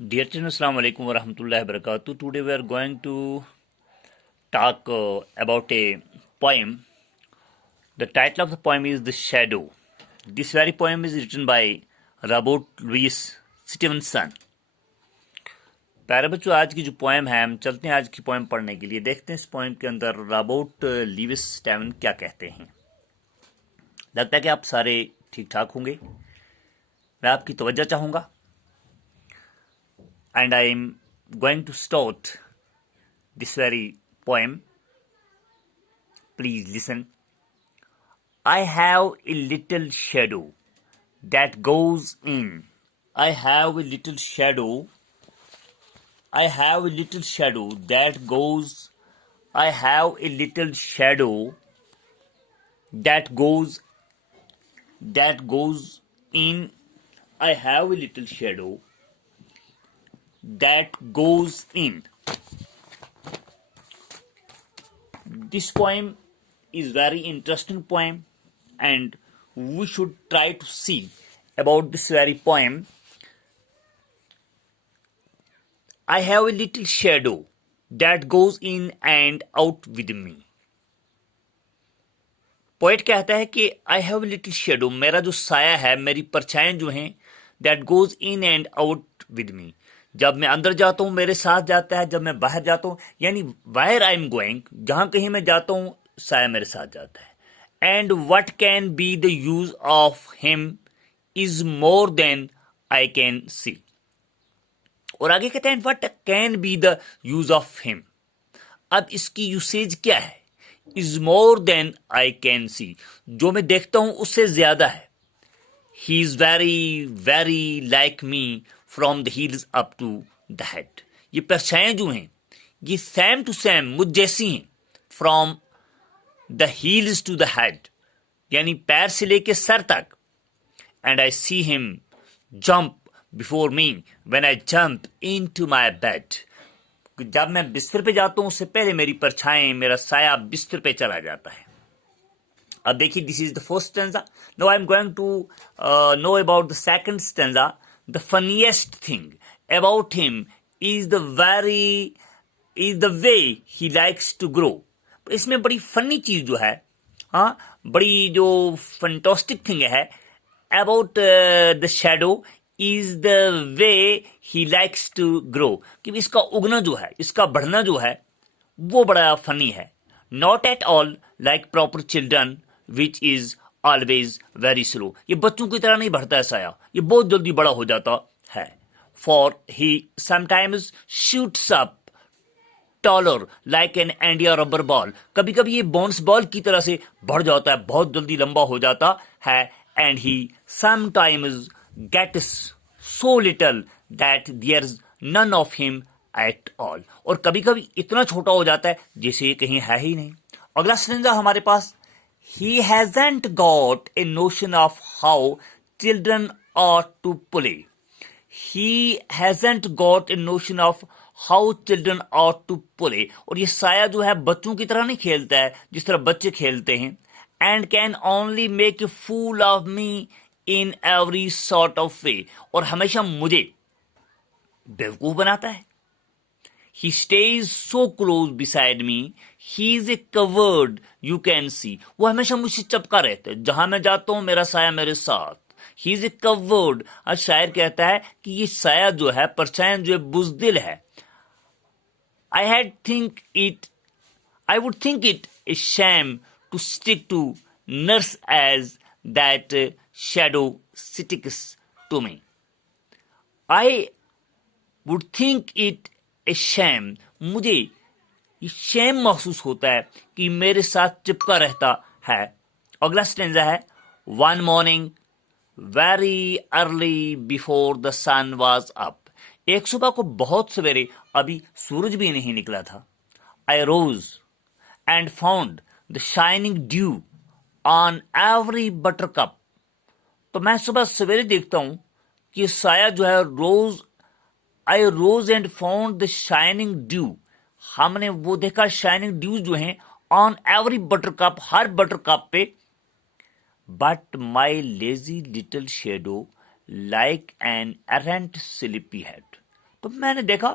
Dear children, Assalamu alaikum wa rahmatullahi wa barakatuh. Today we are going to talk about a poem. The title of the poem is The Shadow. This very poem is written by Robert Louis Stevenson. प्यारे बच्चों, आज की जो poem है, हम चलते हैं आज की पोएम पढ़ने के लिए। देखते हैं इस पोएम के अंदर रॉबर्ट लुइस स्टीवन क्या कहते हैं। लगता है कि आप सारे ठीक ठाक होंगे। मैं आपकी तवज्जो चाहूँगा and I am going to start this very poem. Please listen. I have a little shadow that goes in. I have a little shadow. I have a little shadow that goes. I have a little shadow that goes in. I have a little shadow that goes in. This poem is very interesting poem and we should try to see about this very poem. I have a little shadow that goes in and out with me. Poet कहता है कि I have a little shadow, मेरा जो साया है, मेरी परछाएं जो हैं, that goes in and out with me. जब मैं अंदर जाता हूं मेरे साथ जाता है, जब मैं बाहर जाता हूं, यानी वायर आई एम गोइंग, जहां कहीं मैं जाता हूं साया मेरे साथ जाता है। And what can be the use of him is more than I can see. और आगे कहते हैं what can be the use of him. अब इसकी यूसेज क्या है? Is more than I can see, जो मैं देखता हूं उससे ज्यादा है। He is very very like me from the heels up to the head. ये परछाएं जो हैं ये सेम टू सेम मुझ जैसी हैं, from the heels to the head, यानी पैर से लेके सर तक। And I see him jump before me when I jump into my bed. जब मैं बिस्तर पे जाता हूं उससे पहले मेरी परछाएं, मेरा साया बिस्तर पे चला जाता है। अब देखिए, this is the first stanza. Now I am going to know about the second stanza. The funniest thing about him is the way he likes to grow. इसमें बड़ी फनी चीज जो है, हाँ, बड़ी जो फंटास्टिक थिंग है about the shadow is the way he likes to grow, कि इसका उगना जो है, इसका बढ़ना जो है, वो बड़ा फनी है। Not at all like proper children which is always very slow. ये बच्चों की तरह नहीं बढ़ता है साया, ये बहुत जल्दी बड़ा हो जाता है। For he sometimes shoots up taller like an India rubber ball. कभी कभी ये बाउंस बॉल की तरह से बढ़ जाता है, बहुत जल्दी लंबा हो जाता है। And he sometimes gets so little that there is none of him at all. और कभी कभी इतना छोटा हो जाता है जैसे ये कहीं है ही नहीं। अगला स्टेंजा हमारे पास, he hasn't got a notion of how children ought to play. He hasn't got a notion of how children ought to play. और ये साया जो है बच्चों की तरह नहीं खेलता है जिस तरह बच्चे खेलते हैं। And can only make a fool of me in every sort of way. और हमेशा मुझे बेवकूफ बनाता है। He stays so close beside me. He is a coward, you can see. वो हमेशा मुझसे चिपका रहता है, जहां मैं जाता हूं मेरा साया मेरे साथ। He is a coward. आज शायर कहता है कि ये साया जो है, परछाएं जो है, बुज़दिल है। I would think it a shame to stick to nurse as that shadow sticks to me. I would think it a shame. मुझे ये shame महसूस होता है कि मेरे साथ चिपका रहता है। अगला स्टेंजा है, one morning very early before the sun was up. एक सुबह को बहुत सवेरे, अभी सूरज भी नहीं निकला था। I rose and found the shining dew on every buttercup. तो मैं सुबह सवेरे देखता हूं कि साया जो है I rose and found the shining dew. हमने वो देखा shining dew जो है on every buttercup, her buttercup पे। But my lazy little shadow like an errant sleepyhead. तो मैंने देखा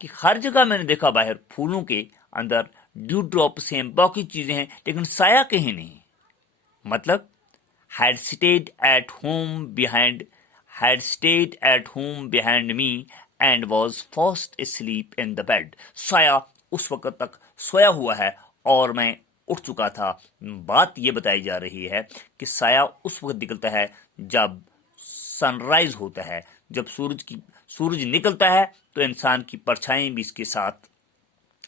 कि हर जगह मैंने देखा बाहर फूलों के अंदर ड्यू ड्रॉप सेम बाकी चीजें हैं, लेकिन साया कहीं नहीं। मतलब had stayed at home behind me and was fast asleep in the bed. साया उस वक्त तक सोया हुआ है और मैं उठ चुका था। बात यह बताई जा रही है कि साया उस वक्त निकलता है जब सनराइज होता है, जब सूरज निकलता है तो इंसान की परछाई भी इसके साथ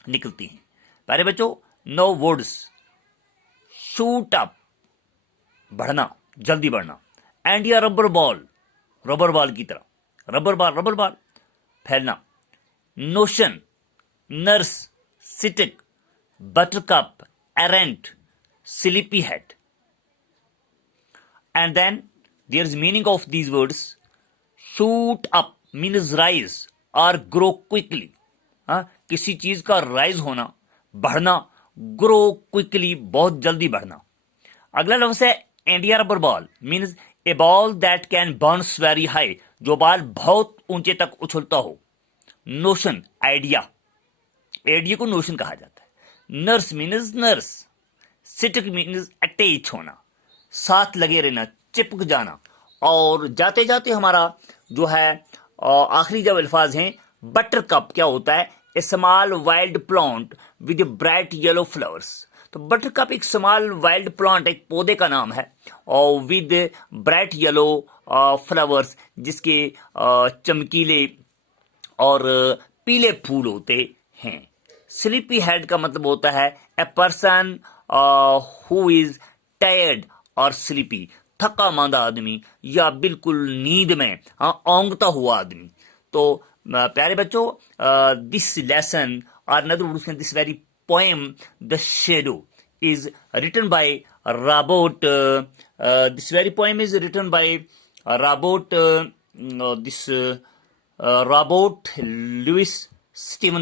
निकलती हैं। प्यारे बच्चों, नो वर्ड्स, शूट अप, बढ़ना, जल्दी बढ़ना, एंड या रबर बॉल की तरह, रबर बॉल फैलना, नोशन, नर्स, सिटिक, buttercup, errant, sleepy head. And then there is meaning of these words. Shoot up means rise और ग्रो क्विकली। किसी चीज का राइज होना, बढ़ना, ग्रो क्विकली, बहुत जल्दी बढ़ना। अगला लफ्ज है India rubber ball, means A ball that can bounce very high, जो बॉल बहुत ऊंचे तक उछलता हो। नोशन, आइडिया को नोशन कहा जाता है। नर्स मीन्स नर्स, सिटिक मीन्स अटैच होना, साथ लगे रहना, चिपक जाना। और जाते जाते हमारा जो है आखिरी जब अल्फाज हैं, बटर कप क्या होता है? A small wild plant with bright yellow flowers. तो बटर कप एक स्मॉल वाइल्ड प्लांट, एक पौधे का नाम है, और विद ब्राइट येलो फ्लावर्स, जिसके चमकीले और पीले फूल होते हैं। स्लीपी हेड का मतलब होता है a person who is tired और स्लीपी, थका मांदा आदमी या बिल्कुल नींद में औंगता हुआ आदमी। तो प्यारे बच्चों, दिस लेसन और another words this very poem the shadow is written by Robert. This very poem is written by Robert Louis Stevenson.